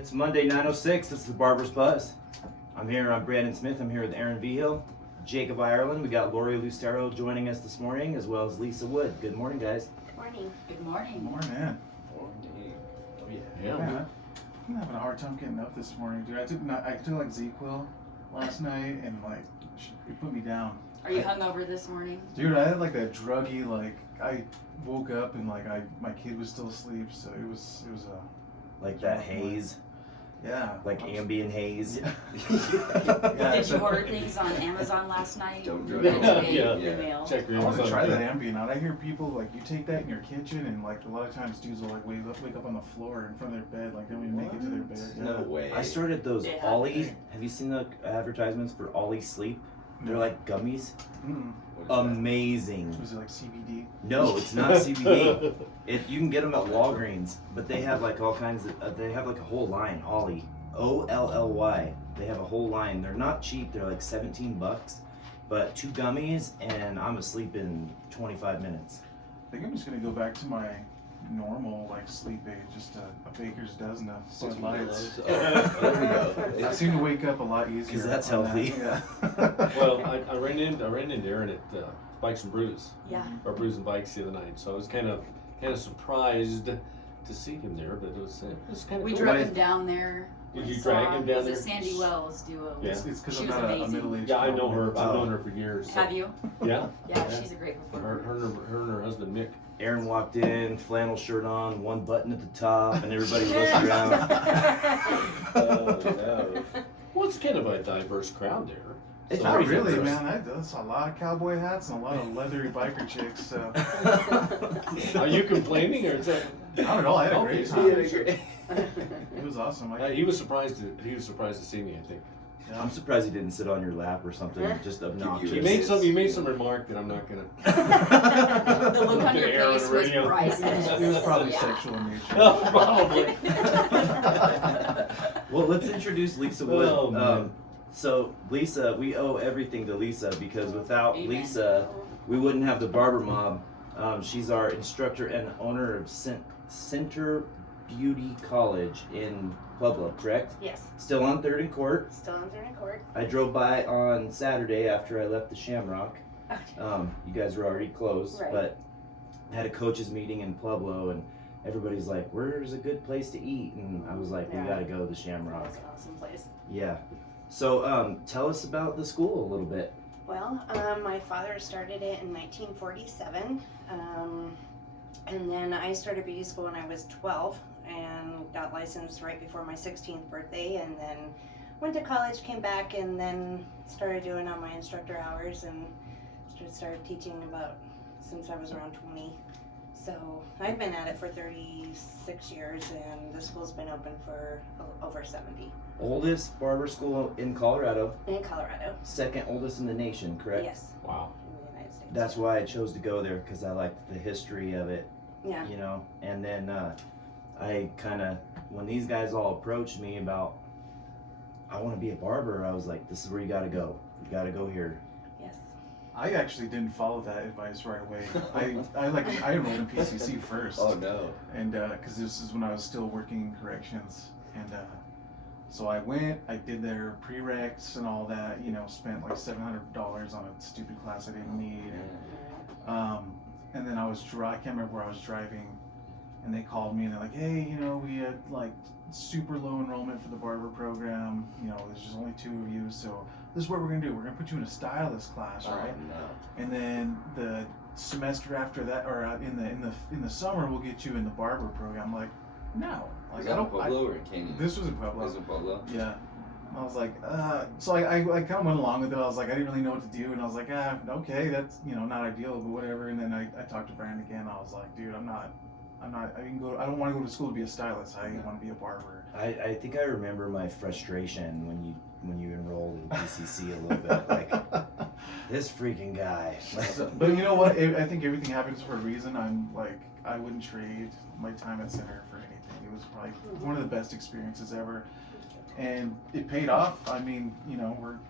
It's Monday, 9:06. This is the Barber's Buzz. I'm Brandon Smith. I'm here with Aaron Vigil, Jacob Ireland. We got Lori Lucero joining us this morning, as well as Leasa Wood. Good morning, guys. Morning. Good morning. Morning. Morning. Oh yeah. Man, I'm having a hard time getting up this morning, dude. I took like ZQL last night, and like it put me down. Are you hungover this morning? Dude, I had like that druggy, like I woke up and like my kid was still asleep, so it was Like that haze, yeah, like ambient haze. Yeah. Did you order things on Amazon last night? Don't do Did it. you get Yeah. your mail? Check your I want to Amazon try that account. ambient out. I hear people like you take that in your kitchen, and like a lot of times dudes will like wake up on the floor in front of their bed, like they don't even make it to their bed. Yeah. No way. I started those Yeah. Ollie. Have you seen the advertisements for Ollie Sleep? They're like gummies. Mm-mm. Amazing. Was it like CBD? No, it's not CBD. You can get them at Walgreens, but they have like all kinds of. They have like a whole line. Ollie, OLLY. They have a whole line. They're not cheap. They're like $17, but 2 gummies, and I'm asleep in 25 minutes. I think I'm just gonna go back to my normal like sleep aid, just a baker's dozen of Bud Lights. There we I go. seem to wake up a lot easier. 'Cause that's on healthy. That. Yeah. Well, I ran into Aaron at Bikes and Brews, Yeah. or Brews and Bikes the other night. So I was kind of surprised to see him there, but it was kind of We cool. drove him down there. Did We you drag saw- him down was there? it Sandy Wells duo? Yeah. It's because She I'm was not a amazing. middle-aged. Yeah, I know her. I've Oh. known her for years. So. Have you? Yeah. Yeah, she's a great performer. Her and her husband Mick. Aaron walked in, flannel shirt on, 1 button at the top, and everybody looked around. No. Well, it's kind of a diverse crowd there. It's Not pretty really, diverse. man. That's a lot of cowboy hats and a lot of leathery biker chicks. So Are you complaining, or is that? I don't know. I had a great time. Okay. It was awesome. He was surprised to see me. I think. Yeah. I'm surprised he didn't sit on your lap or something, just obnoxious. You made some remark that I'm not gonna. The look on The your air on face the was radio. priceless. It was probably Yeah. sexual in nature. Oh, probably. Well, let's introduce Leasa Wood. Oh, man. So, Leasa, we owe everything to Leasa because without Amen. Leasa, we wouldn't have the Barber Mob. She's our instructor and owner of Center Beauty College in Pueblo, correct? Yes, Still on 3rd and Court. still on third and court. I drove by on Saturday after I left the Shamrock. You guys were already closed, Right. but I had a coaches meeting in Pueblo, and everybody's like, "Where's a good place to eat?" And I was like, "We Yeah. gotta go to the That Shamrock." was an awesome place. Yeah. So, tell us about the school a little bit. Well, my father started it in 1947, and then I started beauty school when I was 12 and got licensed right before my 16th birthday, and then went to college, came back, and then started doing all my instructor hours and started teaching about since I was around 20. So I've been at it for 36 years, and the school's been open for over 70. Oldest barber school in Colorado, In Colorado. second oldest in the nation, correct? Yes, Wow. in the United States. That's why I chose to go there, because I liked the history of it, Yeah. you know. And then I kind of, when these guys all approached me about, I want to be a barber, I was like, this is where you got to go. You got to go here. Yes. I actually didn't follow that advice right away. I enrolled in PCC first. Oh no. And because this is when I was still working in corrections, and so I went, I did their prereqs and all that, spent like $700 on a stupid class I didn't need, and then I can't remember where I was driving, and they called me and they're like, hey, we had like super low enrollment for the barber program, there's just only 2 of you, so this is what we're gonna do, we're gonna put you in a stylist class, right? No. And then the semester after that, or in the summer, we'll get you in the barber program. I'm like, no, like Was that in Pueblo or in Canyon? This was in Pueblo. Was in Pueblo? Yeah. I was like, so I kind of went along with it. I was like, I didn't really know what to do, and I was like, okay, that's not ideal, but whatever. And then I talked to Brandon again. I was like, dude, I don't want to go to school to be a stylist. I want to be a barber. I think I remember my frustration when you enrolled in PCC a little bit, like, this freaking guy. But you know what? I think everything happens for a reason. I wouldn't trade my time at Center for anything. It was probably one of the best experiences ever, and it paid off. I mean,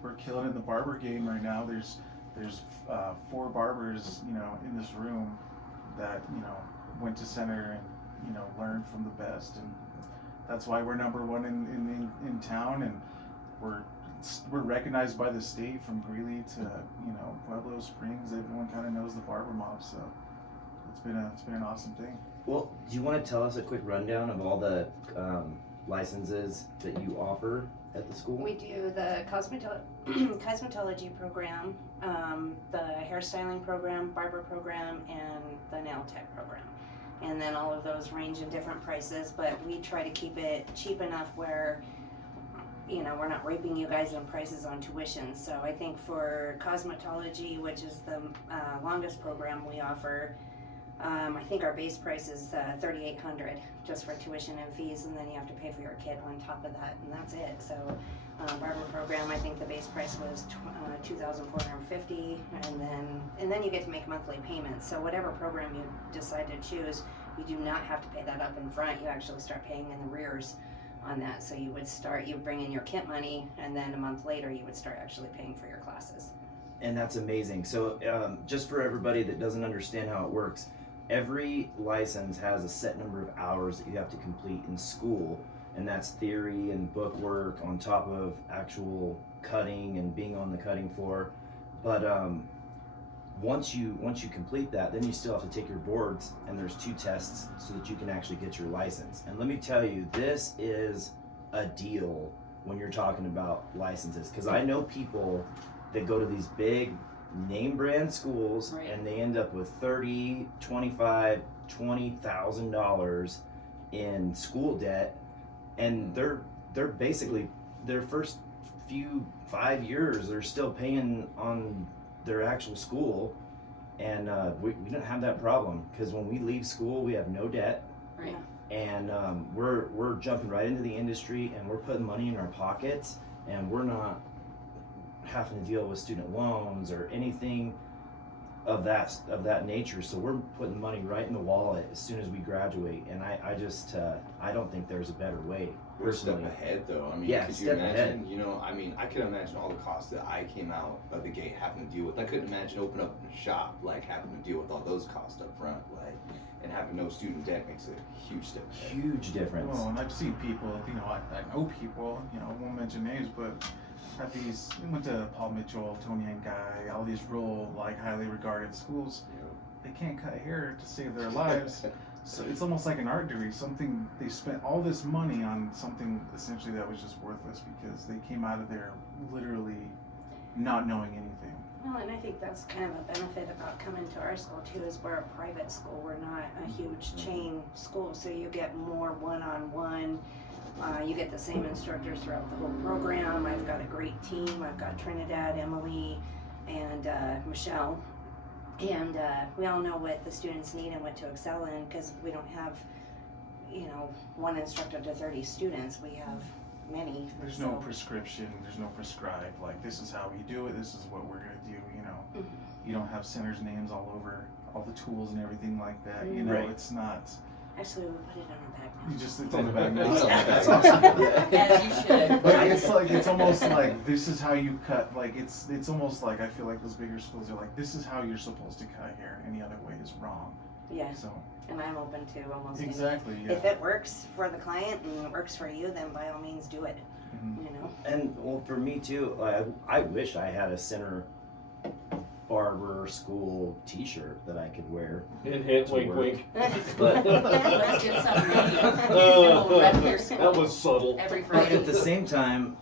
we're killing it in the barber game right now. There's 4 barbers, in this room that went to Center and learned from the best, and That's why we're number one in town, and we're recognized by the state from Greeley to Pueblo Springs. Everyone kind of knows the Barber mob, so it's been an awesome thing. Well, do you want to tell us a quick rundown of all the licenses that you offer at the school? We do the cosmetology program, the hairstyling program, barber program, and the nail tech program. And then all of those range in different prices, but we try to keep it cheap enough where, we're not raping you guys on prices on tuition. So I think for cosmetology, which is the longest program we offer, I think our base price is $3,800 just for tuition and fees, and then you have to pay for your kit on top of that, and that's it. So barber program, I think the base price was $2,450, and then you get to make monthly payments. So whatever program you decide to choose, you do not have to pay that up in front. You actually start paying in the rears on that. So you would bring in your kit money, and then a month later you would start actually paying for your classes. And that's amazing. So just for everybody that doesn't understand how it works, every license has a set number of hours that you have to complete in school, and that's theory and book work on top of actual cutting and being on the cutting floor. But once you complete that, then you still have to take your boards, and there's 2 tests so that you can actually get your license. And let me tell you, this is a deal when you're talking about licenses, because I know people that go to these big name brand schools, Right. and they end up with $30,000, $25,000, $20,000 in school debt, and they're basically their first 5 years they're still paying on their actual school, and we don't have that problem, because when we leave school we have no debt, Right. and we're jumping right into the industry, and we're putting money in our pockets, and we're not having to deal with student loans or anything of that nature. So we're putting money right in the wallet as soon as we graduate, and I just I don't think there's a better way. We're a step Personally. ahead, though. I mean, Yeah, could you step imagine? I could imagine all the costs that I came out of the gate having to deal with. I couldn't imagine opening up a shop, like having to deal with all those costs up front, and having no student debt makes a huge step ahead. Huge difference. Well, and I've seen people, I know people, I won't mention names, but have went to Paul Mitchell, Tony and Guy, all these real, highly regarded schools. They can't cut hair to save their lives. So it's almost like an art degree. They spent all this money on something essentially that was just worthless because they came out of there literally not knowing anything. Well, and I think that's kind of a benefit about coming to our school too, is we're a private school. We're not a huge chain school, so you get more one-on-one. You get the same instructors throughout the whole program. I've got a great team. I've got Trinidad, Emily, and Michelle. And we all know what the students need and what to excel in, because we don't have, one instructor to 30 students. We have many. There's no prescription, there's no prescribed, this is how we do it, this is what we're going to do, Mhm. You don't have centers' names all over all the tools and everything like that, Right. It's not, Actually, we put it on our back now. it's on the back now. It's on the back. That's awesome. As you should. But it's almost like this is how you cut. It's almost like I feel like those bigger schools are like, this is how you're supposed to cut hair. Any other way is wrong. Yeah, So and I'm open to almost any. exactly, yeah. If it works for the client and it works for you, then by all means do it. Mhm. And well, for me too, I wish I had a center barber school T-shirt that I could wear. Hint, hint, To wink, work. wink. Let's get some ready. We'll rep your school That was subtle. every But Friday. at the same time,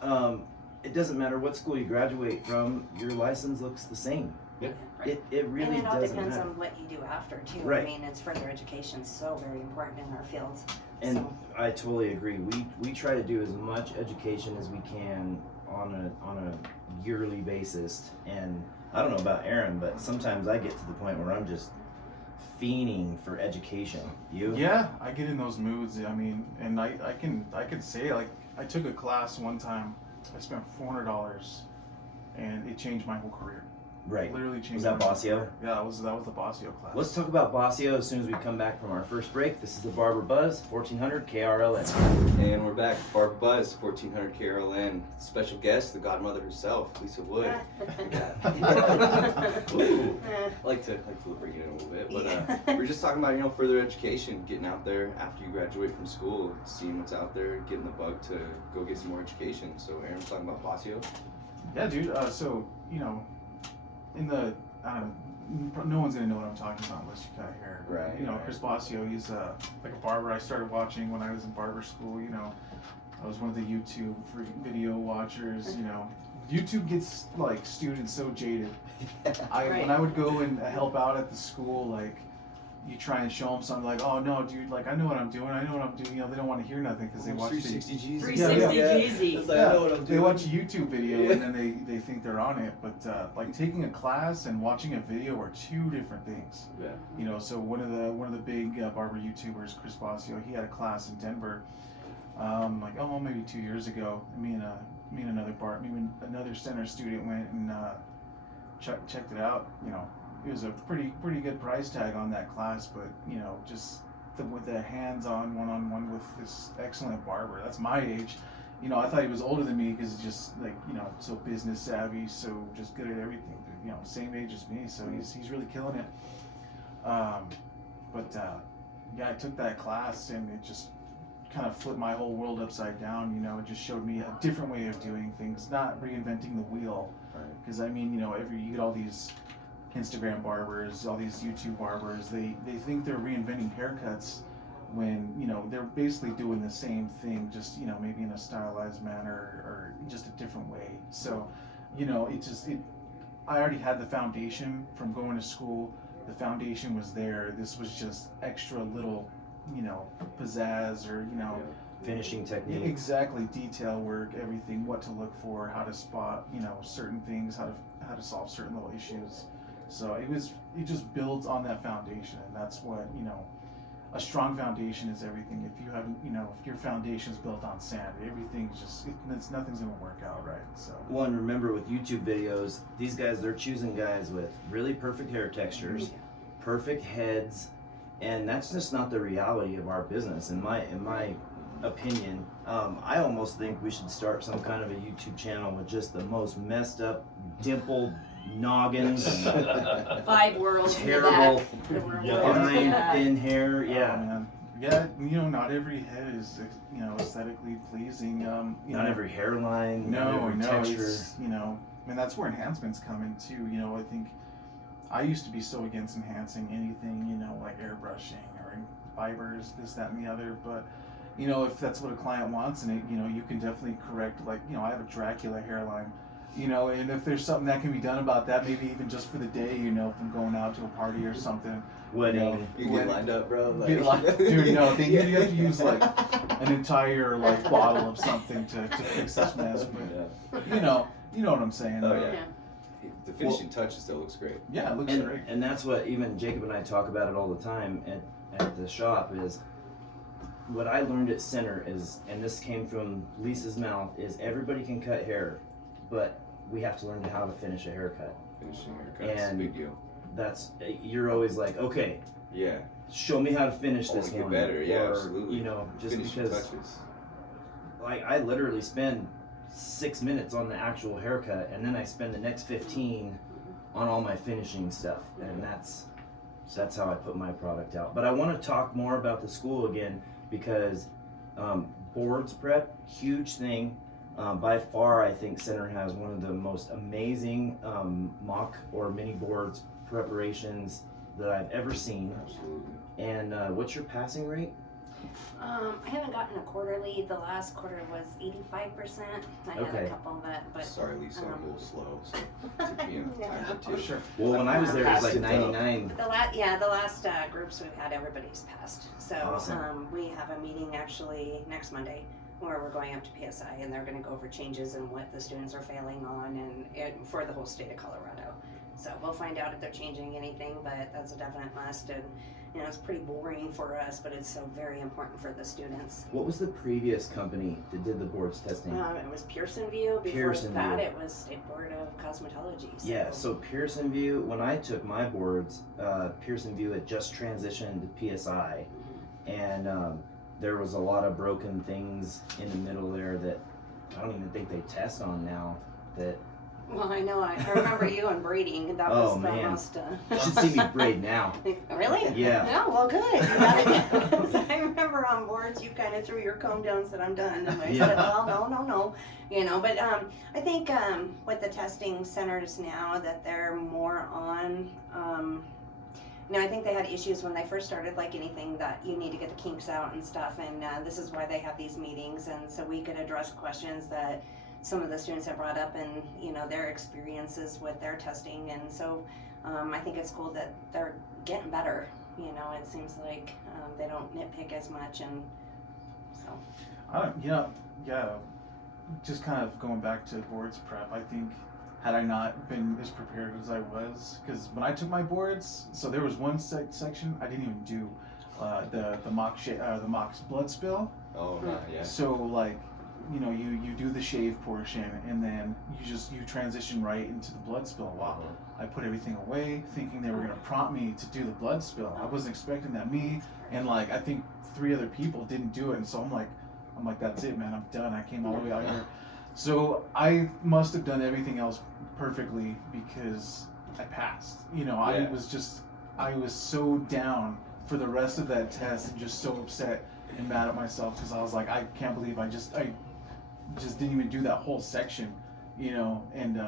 it doesn't matter what school you graduate from, your license looks the same. Right. It really And it all doesn't depends matter. on what you do after too. Right. I mean, it's further education so very important in our fields. And So, I totally agree. We try to do as much education as we can on a yearly basis. And I don't know about Aaron, but sometimes I get to the point where I'm just fiending for education. You? Yeah, I get in those moods. I mean, and I can say, I took a class one time. I spent $400, and it changed my whole career. Right. Literally changed. Was that my Bossio? career. Yeah, that was the Bossio class. Let's talk about Bossio as soon as we come back from our first break. This is the Barber Buzz, 1400 KRLN. And we're back. Barber Buzz, 1400 KRLN. Special guest, the godmother herself, Leasa Wood. Ooh. I like to bring it in a little bit, but we're just talking about further education, getting out there after you graduate from school, seeing what's out there, getting the bug to go get some more education. So Aaron's talking about Bossio. Yeah, dude. So in the no one's gonna know what I'm talking about unless you cut hair. Right, right. Chris Bossio, he's like a barber I started watching when I was in barber school. I was one of the YouTube video watchers. YouTube gets like students so jaded. When I would go and help out at the school, like you try and show them something like, oh no, dude, like I know what I'm doing. They don't want to hear nothing because they watch 360 G's. 360 Jeezy. It's like, I know what I'm doing. They watch a YouTube video and then they think they're on it. But like taking a class and watching a video are two different things. Yeah. So one of the big barber YouTubers, Chris Bossio, he had a class in Denver, maybe 2 years ago. Me and another center student went and checked it out. It was a pretty good price tag on that class, but just with the hands-on one-on-one with this excellent barber. That's my age. I thought he was older than me because he's just so business savvy, so just good at everything. Same age as me, so he's really killing it. I took that class and it just kind of flipped my whole world upside down. It just showed me a different way of doing things, not reinventing the wheel. Because you get all these Instagram barbers, all these YouTube barbers, they think they're reinventing haircuts when they're basically doing the same thing, just maybe in a stylized manner or just a different way. So I already had the foundation from going to school. The foundation was there. This was just extra little pizzazz or Finishing technique. exactly, detail work, everything, what to look for, how to spot certain things, how to solve certain little issues. So it just builds on that foundation, and that's what a strong foundation is everything. If you haven't if your foundation is built on sand, everything's just nothing's gonna work out right. So One, remember with YouTube videos, these guys, they're choosing guys with really perfect hair textures, perfect heads, and that's just not the reality of our business. In my opinion, I almost think we should start some kind of a YouTube channel with just the most messed up, dimpled noggins, and 5 worlds. terrible, Yeah. fine, thin hair. man. Not every head is aesthetically pleasing. Not every hairline, not No, every no, texture. it's that's where enhancements come in too. I think I used to be so against enhancing anything, like airbrushing or fibers, this, that, and the other. But if that's what a client wants, and you can definitely correct. Like I have a Dracula hairline, and if there's something that can be done about that, maybe even just for the day, if I'm going out to a party or something. Wedding. You get lined up, bro. Dude, you have to use like an entire bottle of something to fix this mess. But you know what I'm saying. Oh yeah. The finishing touches though looks great. Yeah, it looks great. And that's what even Jacob and I talk about it all the time at the shop is what I learned at Center is, and this came from Lisa's mouth, is everybody can cut hair, but we have to learn how to finish a haircut. Finishing haircuts is a big deal. That's, you're always like, okay, Yeah. show me how to finish this Get one. better, yeah, or, absolutely. Just Finishing because, touches. like, I literally spend 6 minutes on the actual haircut, and then I spend the next 15 on all my finishing stuff, and that's how I put my product out. But I want to talk more about the school again because boards prep, huge thing. By far, I think Center has one of the most amazing mock or mini boards preparations that I've ever seen. Absolutely. And what's your passing rate? I haven't gotten a quarterly. The last quarter was 85%. I had Okay. a couple that, but Sorry, Lisa, I'm a little slow. So took me a time or For two. sure. Well, when I was there, it was like Passed it up. 99. the last groups we've had, everybody's passed. So Awesome. we have a meeting actually next Monday where we're going up to PSI and they're going to go over changes and what the students are failing on and for the whole state of Colorado. So we'll find out if they're changing anything, but that's a definite must. And you know, it's pretty boring for us, but it's so very important for the students. What was the previous company that did the boards testing? It was Pearson View. Before Pearson that, View. it was State Board of Cosmetology. So. Yeah, so Pearson View, when I took my boards, Pearson View had just transitioned to PSI, and there was a lot of broken things in the middle there that I don't even think they test on now. That Well, I know. I remember you and braiding. That Oh, was the man. most. you should see me braid now. Really? Yeah. No, well, good. You got it. 'Cause I remember on boards, you kind of threw your comb down and said, I'm done. And I Yeah. said, well, no. You know, but I think with the testing centers now that they're more on, you know, I think they had issues when they first started, like anything that you need to get the kinks out and stuff. And this is why they have these meetings. And so we could address questions that some of the students have brought up and, you know, their experiences with their testing. And so I think it's cool that they're getting better. You know, it seems like they don't nitpick as much, and so. Yeah. Just kind of going back to boards prep, I think had I not been as prepared as I was, because when I took my boards, so there was one section I didn't even do the mock blood spill. Oh, right, yeah. So like, you know, you do the shave portion and then you transition right into the blood spill. Wow. I put everything away thinking they were gonna prompt me to do the blood spill. I wasn't expecting that. Me and like I think 3 other people didn't do it, and so I'm like that's it, man. I'm done. I came all the way out here. So I must have done everything else perfectly because I passed. You know, Yeah. I was so down for the rest of that test and just so upset and mad at myself because I was like, I can't believe I just didn't even do that whole section, you know, and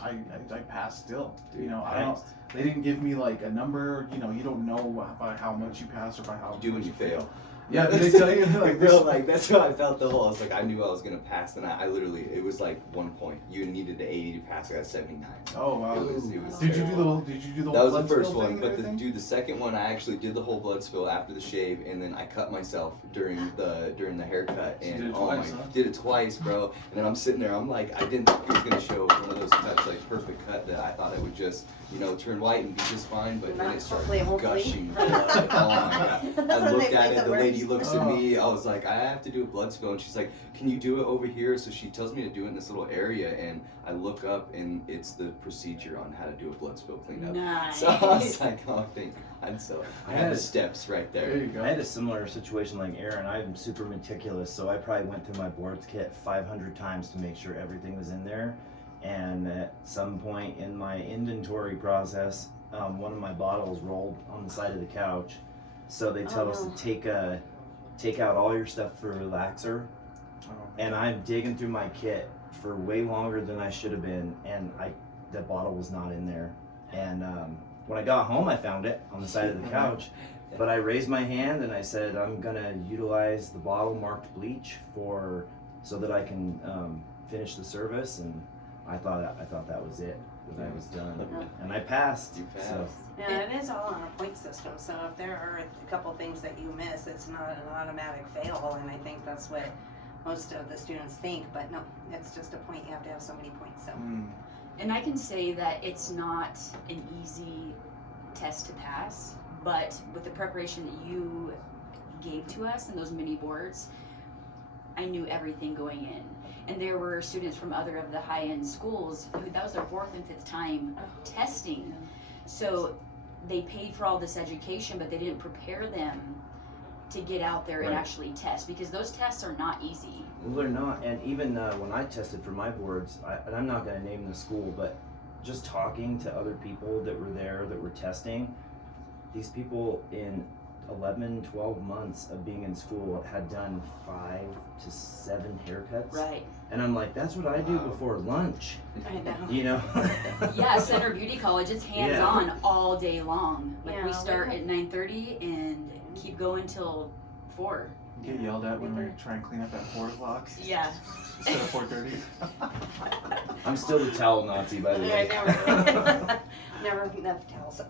I passed still. Dude, you know, they didn't give me like a number, you know, you don't know by how much you pass or by how You do when much you fail. Yeah, did they tell you like bro, this? like that's how I felt the whole. I was like, I knew I was gonna pass, and I literally, it was like 1 point. You needed an 80 to pass. I got 79. Oh wow. It was Did you terrible. do the whole That was the blood first spill one, thing but and everything? the second one, I actually did the whole blood spill after the shave, and then I cut myself during the haircut, So you and did it oh twice, my, huh? did it twice, bro. And then I'm sitting there, I'm like, I didn't think it was gonna show one of those cuts, like perfect cut that I thought it would just, you know, turn white and be just fine, but then it started Hopefully. gushing blood. Oh my god! That's I when looked they at make it, the the lady worst. looks at me. I was like, I have to do a blood spill, and she's like, can you do it over here? So she tells me to do it in this little area, and I look up, and it's the procedure on how to do a blood spill cleanup. Nice. So I was like, oh, thank God. So I had the steps right There there. you go. I had a similar situation like Aaron. I'm super meticulous, so I probably went through my boards kit 500 times to make sure everything was in there. And at some point in my inventory process, one of my bottles rolled on the side of the couch. So they tell us no. to take out all your stuff for relaxer. Oh. And I'm digging through my kit for way longer than I should have been, and the bottle was not in there. And when I got home, I found it on the side of the couch. But I raised my hand and I said, I'm gonna utilize the bottle marked bleach so that I can finish the service. And I thought that was it, that I was done, and I passed. You passed. So Yeah, it is all on a point system. So if there are a couple things that you miss, it's not an automatic fail. And I think that's what most of the students think. But no, it's just a point. You have to have so many points. So. And I can say that it's not an easy test to pass, but with the preparation that you gave to us and those mini boards, I knew everything going in. And there were students from other of the high-end schools who that was their 4th and 5th time testing. So they paid for all this education, but they didn't prepare them to get out there and Right. actually test, because those tests are not easy. well, they're not. And even when I tested for my boards, and I'm not gonna name the school, but just talking to other people that were there that were testing, these people in 11, 12 months of being in school had done 5 to 7 haircuts. Right. And I'm like, that's what I do Wow. before lunch, I know. you know? Yeah, Center Beauty College, it's hands-on all day long. Like Yeah, we we start have- at 9:30 and keep going till 4. Get yelled at when we try and clean up at 4 o'clock Yeah. instead of 4:30. I'm still the towel Nazi, by the way. Never enough towels.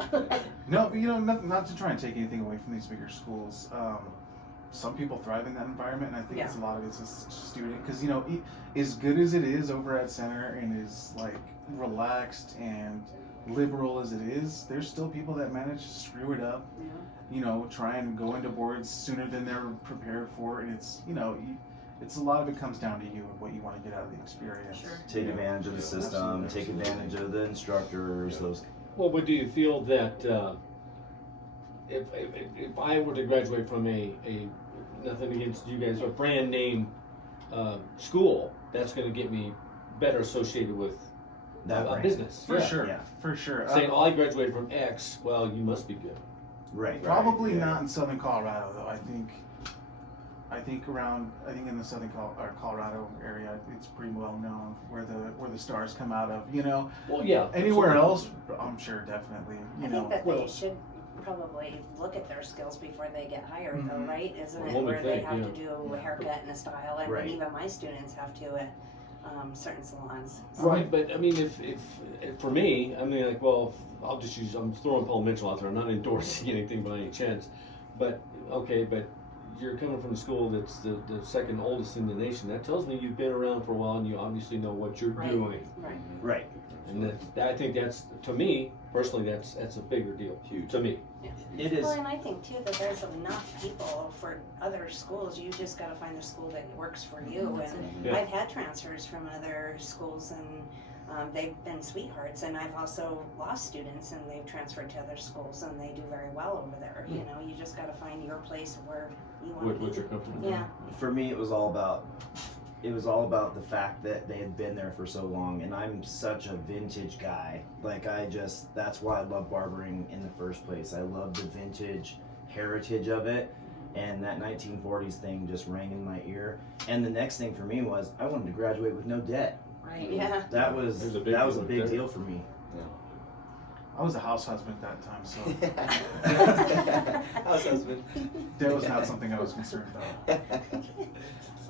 No, but you know, not to try and take anything away from these bigger schools. Some people thrive in that environment, and I think it's a lot of it's a student, because you know, as good as it is over at Center and is like relaxed and liberal as it is, there's still people that manage to screw it up. Yeah. You know, try and go into boards sooner than they're prepared for, and it's, you know, it's a lot of it comes down to you and what you want to get out of the experience. Sure. Take advantage of the system, Absolutely. take advantage of the instructors, those. Well, but do you feel that if I were to graduate from a nothing against you guys, a brand name school, that's going to get me better associated with That a brand. business? For Yeah. sure, Yeah. for sure. Saying, oh, I graduated from X, well, you must be good. Right. Probably right, yeah. not in Southern Colorado though. I think in the Southern Colorado area, it's pretty well known where the stars come out of. You know, Well, yeah. anywhere absolutely. else, I'm sure definitely. I You think know, that well- they should probably look at their skills before they get hired, though, Mhm. right? Isn't Well, it one would where they think, have yeah. to do a haircut and a style? I Right. mean, even my students have to at certain salons. Right, but I mean, if for me, I mean, like, well, I'm throwing Paul Mitchell out there. I'm not endorsing anything by any chance, but okay, but you're coming from a school that's the second oldest in the nation. That tells me you've been around for a while and you obviously know what you're Right. doing. Right. Right. And that I think that's, to me personally, that's a bigger deal. Huge. To me. It is. Well, and I think too that there's enough people for other schools. You just got to find a school that works for you. That's And it. Yeah. I've had transfers from other schools, and they've been sweethearts. And I've also lost students, and they've transferred to other schools, and they do very well over there. You know, you just got to find your place where you want What to be. you're comfortable with. Yeah. For me, it was all about the fact that they had been there for so long, and I'm such a vintage guy. Like, that's why I love barbering in the first place. I love the vintage heritage of it, and that 1940s thing just rang in my ear. And the next thing for me was I wanted to graduate with no debt. Right. Yeah. That was There's a a big deal big there. deal for me. I was a house husband at that time, so House husband. that was not something I was concerned about.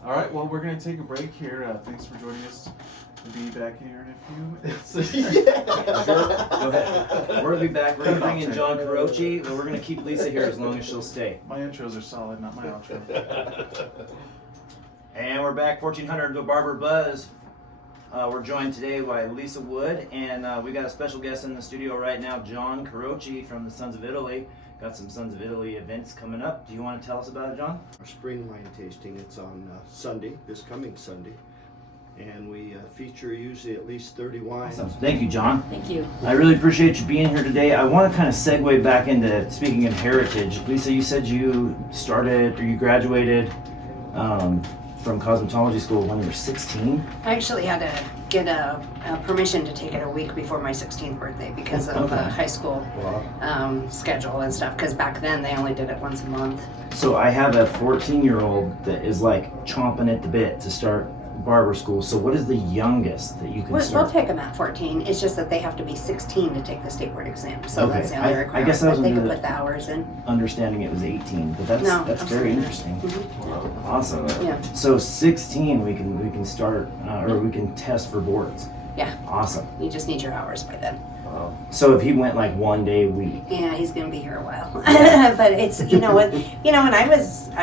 All right, well, we're gonna take a break here. Thanks for joining us. We'll be back here in a few minutes. Go ahead. We're gonna be back. We're gonna bring in John Carochi, and we're gonna keep Leasa here as long as she'll stay. My intros are solid, not my outro. And we're back, 1400 The Barber Buzz. We're joined today by Leasa Wood, and we got a special guest in the studio right now, John Carochi from the Sons of Italy. Got some Sons of Italy events coming up. Do you want to tell us about it, John? Our spring wine tasting, it's on Sunday, this coming Sunday. And we feature usually at least 30 wines. Awesome. Thank you, John. Thank you. I really appreciate you being here today. I want to kind of segue back into speaking of heritage. Leasa, you said you graduated from cosmetology school when you were 16. I actually had to get a permission to take it a week before my 16th birthday because of the Okay. high school schedule and stuff. Because back then they only did it once a month. So I have a 14-year-old that is like chomping at the bit to start barber school. So what is the youngest that you can We'll start? take them at 14. It's just that they have to be 16 to take the state board exam. So Okay. that's the only I requirement. guess I was but they under can the- put the hours in. Understanding it was 18, but that's No, very absolutely. interesting. Mhm. Awesome. Yeah. So 16, we can start or we can test for boards. Yeah. Awesome. You just need your hours by then. So if he went like one day a week, Yeah, he's gonna be here a while. But it's when I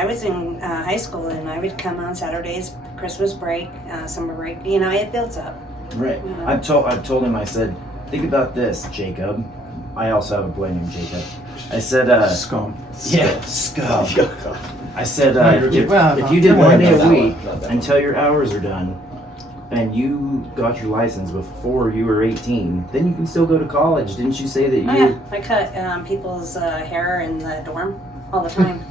was in high school and I would come on Saturdays, Christmas break, summer break. It builds up. right? Mhm. I've told him. I said, think about this, Jacob. I also have a boy named Jacob. I said, Scum. yeah, scum. I said, Well, if you did not one day that a one, week not that until your hours are done, and you got your license before you were 18, then you can still go to college. Didn't you say that you Oh yeah, I cut people's hair in the dorm all the time.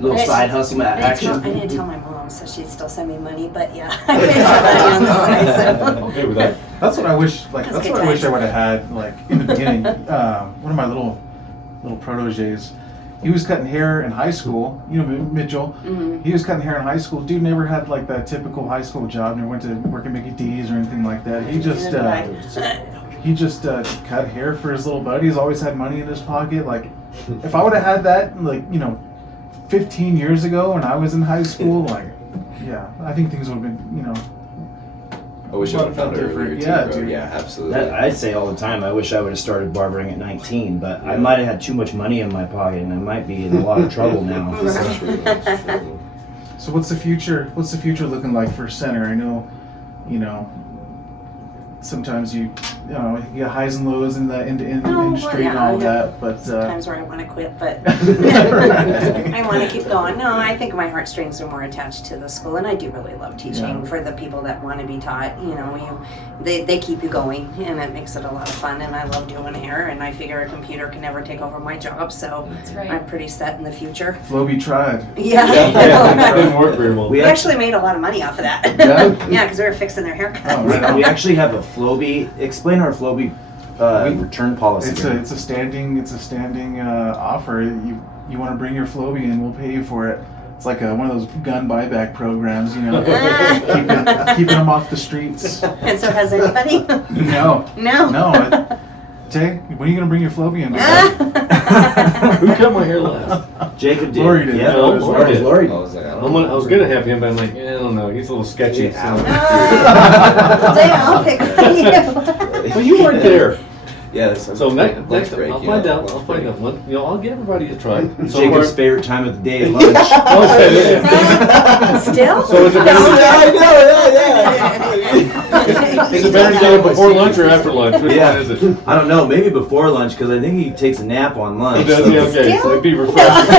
little I- side hustle I action? didn't tell my mom, so she'd still send me money. But yeah, I made some money on the side. So. Okay with that. That's what I wish. Like That's that's good what I wish times. I would have had. Like in the beginning, one of my little proteges. He was cutting hair in high school. Mitchell. Mhm. He was cutting hair in high school. Dude never had like that typical high school job. Never went to work at Mickey D's or anything like that. He just cut hair for his little buddies. Always had money in his pocket. Like if I would have had that, 15 years ago when I was in high school, yeah, I think things would have been, I wish I would have found it Different. earlier too, Yeah, bro. dude. Yeah, absolutely. That, I say all the time, I wish I would have started barbering at 19, but I might have had too much money in my pocket and I might be in a lot of trouble now. That's true, that's true. So what's the future? What's the future looking like for center? I know, sometimes you know, you get highs and lows in the Oh, industry and well, all yeah. that, but Times where I want to quit, but I want to keep going. No, I think my heartstrings are more attached to the school, and I do really love teaching Yeah. for the people that want to be taught. You know, they keep you going, and it makes it a lot of fun. And I love doing hair, and I figure a computer can never take over my job, so That's right. I'm pretty set in the future. Floby tried. Yeah. It didn't work very well. We actually made a lot of money off of that. Yeah? Yeah, because we were fixing their haircuts. Oh, right on. We actually have a Floby. Explain our Floby return policy. It's a standing offer. You want to bring your Floby in, we'll pay you for it. It's like one of those gun buyback programs, you know, keeping them off the streets. And so has anybody? No. No. Jay, when are you gonna bring your Floby in? Who cut my hair last? Jacob did. Lori did. Yeah, No, it was Lori did. Lori. I was like, I I don't know. was gonna have him, but I'm like, I don't know. He's a little sketchy. Yeah. So. Damn, I'll pick on you. Well, you weren't there. Yeah, that's So next break, I'll you find know, out. lunch I'll find break. out. You know, I'll get everybody to try. So Jacob's favorite time of the day, lunch. Still? So is it Is it better to do it before lunch or after lunch? Which Yeah. one is it? I don't know, maybe before lunch because I think he takes a nap on lunch. Does he? Okay, so it'd be refreshing.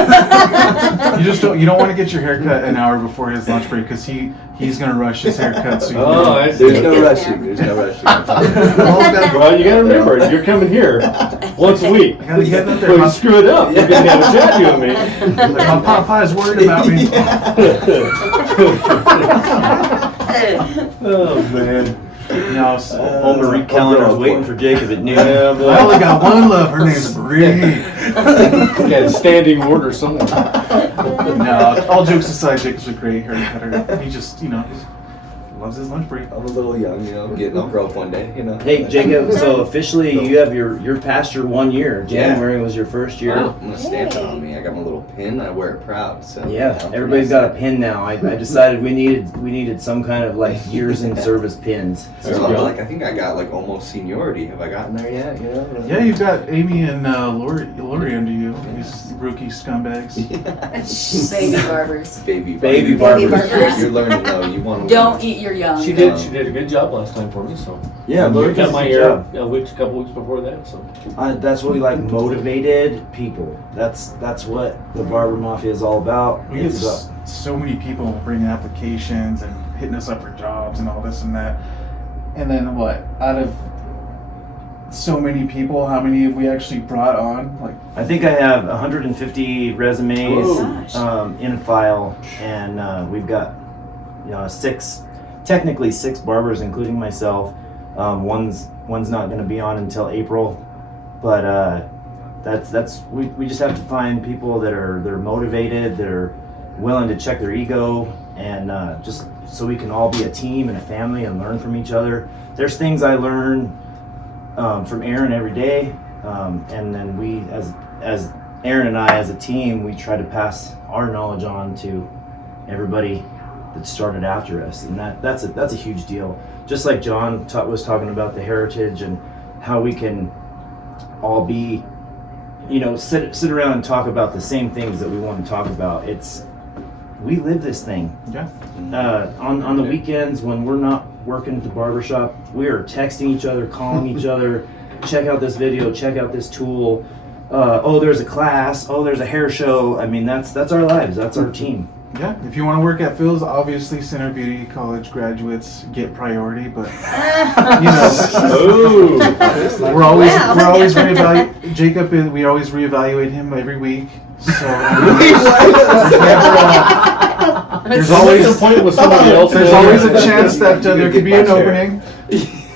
You don't want to get your haircut an hour before his lunch break because he's gonna rush his haircut. So Oh, I see. There's no rushing. There's no rushing. Well, you gotta remember, you're coming here once a week. I gotta get out So there. you screw it up. You're gonna have a chat to me. Like, my papa is worried about me. Oh man. No, so, Oh, Marie Callender's waiting for Jacob at noon. Yeah, boy. I only got one love. Her name's Marie. Got a standing order somewhere. No, all jokes aside, Jacob's a great haircutter. He just, loves his lunch break. I'm a little young, getting all broke one day, Hey Jacob, so officially you have you're past your 1 year. Yeah. January was your first year. Wow. I'm gonna stamp it on me. I got my little pin. I wear it proud. So Yeah, everybody's got a pin now. I decided we needed some kind of like years in service pins. So I'm like, I think I got like almost seniority. Have I gotten there yet? Yeah, you've got Amy and Lori under you. These rookie scumbags. Baby barbers. Baby Baby barbers. barbers. You're learning though. You want to Don't eat your young. She did a good job last time for me. So Yeah, you Lori got does my a good hair job. a couple weeks before that. So That's what we like, motivated people. That's what the Barber Mafia is all about. We get It's about so many people bringing applications and hitting us up for jobs and all this and that. And then what? Out of so many people, how many have we actually brought on? Like, I think I have 150 resumes Whoa. Gosh. in file, and we've got technically six barbers, including myself. One's not going to be on until April, but we just have to find people that are motivated, that are willing to check their ego, and just so we can all be a team and a family and learn from each other. There's things I learn from Aaron every day, and then we as Aaron and I as a team, we try to pass our knowledge on to everybody that started after us, and that's a huge deal. Just like John was talking about the heritage and how we can all be, sit around and talk about the same things that we want to talk about. We live this thing. yeah. On the weekends when we're not working at the barbershop, we are texting each other, calling each other, check out this video, check out this tool. Oh, there's a class. Oh, there's a hair show. I mean, that's our lives. That's our team. Yeah, if you want to work at Phil's, obviously Center Beauty College graduates get priority, but oh, we're always Wow. reevaluate Jacob. We always reevaluate him every week. So there's always appointment with somebody else. there's always a chance that there could be an opening.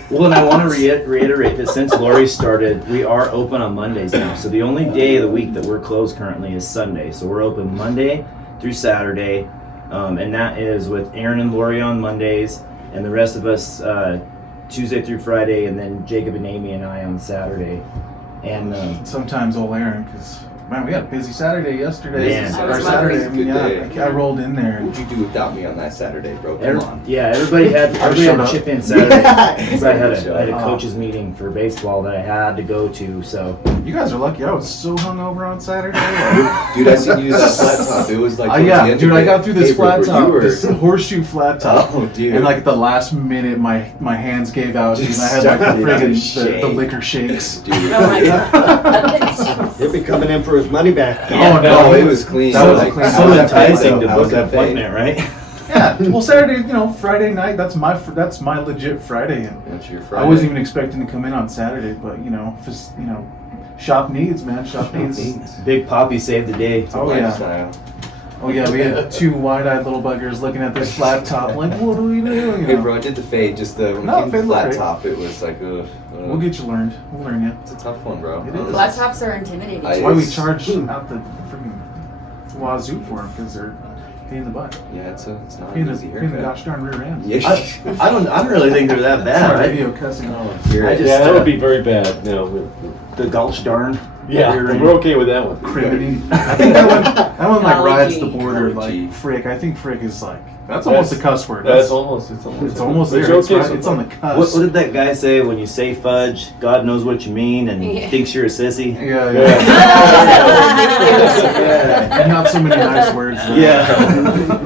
Well, and I want to reiterate that since Lori started, we are open on Mondays now. So the only day of the week that we're closed currently is Sunday. So we're open Monday through Saturday, and that is with Aaron and Lori on Mondays, and the rest of us Tuesday through Friday, and then Jacob and Amy and I on Saturday. And Sometimes old Aaron, because Man, we had a busy Saturday yesterday. Man. I Or was Saturday, I wondering. mean, Good yeah. I rolled in there. What'd you do without me on that Saturday, bro? Come on. Yeah, everybody had showed to up. chip in Saturday. Because I had a Oh. coach's meeting for baseball that I had to go to. So You guys are lucky. I was so hungover on Saturday. Dude, I seen you use that flat top. It was like, towards the Yeah, end dude, of I it. got through this Hey, bro, flat you top, were- this horseshoe flat top. Oh, dude. And like at the last minute, my hands gave out, dude, and I had like the Started to friggin' the shake. liquor shakes. Dude. Oh my god. He'll be coming in for his money back. Oh, no. No, it was clean. That was Like, clean. how so was that fade, enticing though? to How was book an that fade? appointment, right? Yeah, well, Saturday, Friday night. That's my legit Friday, and That's your I Friday. wasn't even expecting to come in on Saturday, but if it's, shop needs, man, shop needs. Big Poppy saved the day. Oh yeah, Lifestyle. oh yeah. We had two wide-eyed little buggers looking at this flat top, like, what do we do? Hey, bro, I did the fade. Just the when No, it came to fade looked flat great. top, it was like, We'll get you learned. We'll learn you. It's a tough one, bro. It is. Flat tops are intimidating. That's why we It's- charge out the freaking wazoo for them, because they're pain in the butt, Yeah, it's not pain an the, easy pain the haircut. gosh darn rear end. Yeah. I don't really think they're that bad, Sorry, right? video cussing. You're- I just- Yeah, that would be very bad. No. The gulch darn. Yeah, Rear end. we're okay with that one. Criminy. I think that one like Golly rides the gee. border. Golly Like gee. frick. I think frick is like that's almost a cuss word. It's It's almost almost But there. you're It's, okay right, so it's far. on the What cusp. did that guy say when you say fudge? God knows what you mean and Yeah. thinks you're a sissy. Yeah, Yeah. yeah. And not so many nice words. Though. Yeah.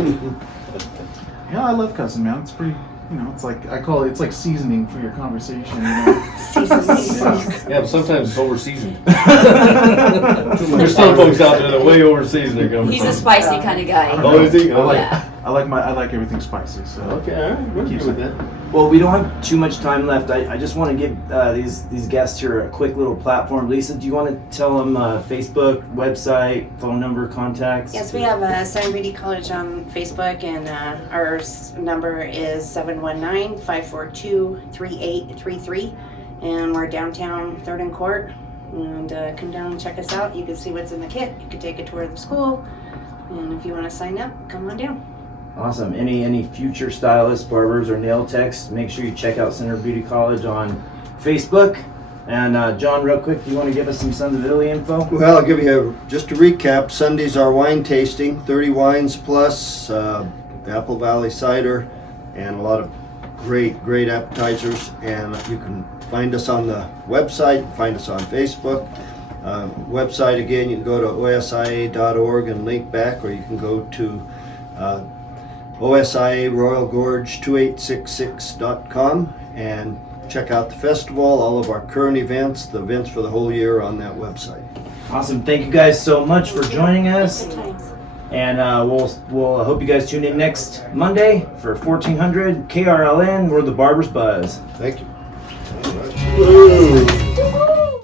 Yeah, I love cussing, man. It's pretty. It's like I call it. It's like seasoning for your conversation. Yeah, but sometimes it's over seasoned. There's some folks out there that way over season their conversation. He's a spicy kind of guy. Oh, is he? I like. Yeah. I like everything spicy. So. Okay, all right. We're Keeps good with it. that. Well, we don't have too much time left. I just want to give these guests here a quick little platform. Lisa, do you want to tell them Facebook, website, phone number, contacts? Yes, we have Southern Beauty College on Facebook, and our number is 719-542-3833, and we're downtown 3rd and Court. And come down and check us out. You can see what's in the kit. You can take a tour of the school, and if you want to sign up, come on down. Awesome. Any future stylists, barbers, or nail techs, make sure you check out Center Beauty College on Facebook. And John, real quick, do you want to give us some Sons of Italy info? Well, I'll give you just a recap. Sunday's our wine tasting, 30 wines plus Apple Valley cider, and a lot of great appetizers. And you can find us on the website, find us on Facebook. Website again, you can go to osia.org and link back, or you can go to OSIA Royal Gorge 2866.com and check out the festival, all of our current events, the events for the whole year on that website. Awesome. Thank you guys so much for joining us. Good times. And we'll hope you guys tune in next Monday for 1400 KRLN. We're the Barber's Buzz. Thank you.